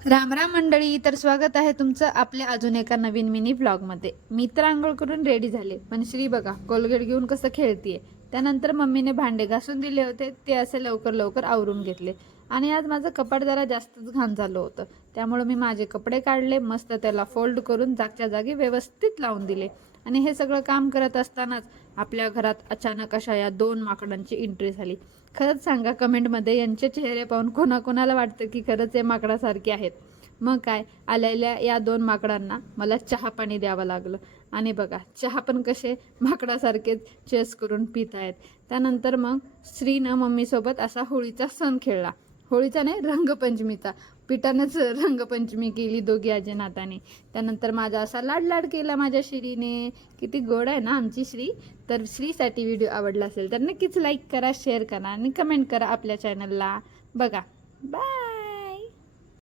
राम राम मंडळी, तर स्वागत आहे तुमचं आपल्या अजून एका नवीन मिनी व्लॉगमध्ये। मी तर आंघोळ करून रेडी झाले, पण श्री बघा कोलगेट घेऊन कसं खेळतीये। त्यानंतर मम्मीने भांडे घासून दिले होते, ते असे लवकर लवकर आवरून घेतले। आणि आज माझं कपाट जरा जास्तच घाण झालं होतं, त्यामुळे मी माझे कपडे काढले, मस्त त्याला फोल्ड करून जागच्या जागी व्यवस्थित लावून दिले। आणि हे सगळं काम करत असतानाच आपल्या घरात अचानक अशा या दोन माकडांची एंट्री झाली। खरंच सांगा कमेंटमध्ये, यांचे चेहरे पाहून कोणाकोणाला वाटतं की खरंच हे माकडासारखे आहेत। मग काय, आलेल्या या दोन माकडांना मला चहा पाणी द्यावं लागलं। आणि बघा चहा पण कसे माकडासारखेच चेस करून पित आहेत। त्यानंतर मग श्रीनं मम्मीसोबत असा होळीचा सण खेळला। होळीचा नाही, रंगपंचमीचा। पिठानंच रंगपंचमी केली दोघी आजी नाताने। त्यानंतर माझा असा लाड लाड केला माझ्या श्रीने। किती गोड आहे ना आमची श्री। तर श्रीसाठी व्हिडिओ आवडला असेल तर नक्कीच लाईक करा, शेअर करा आणि कमेंट करा आपल्या चॅनलला। बघा, बाय।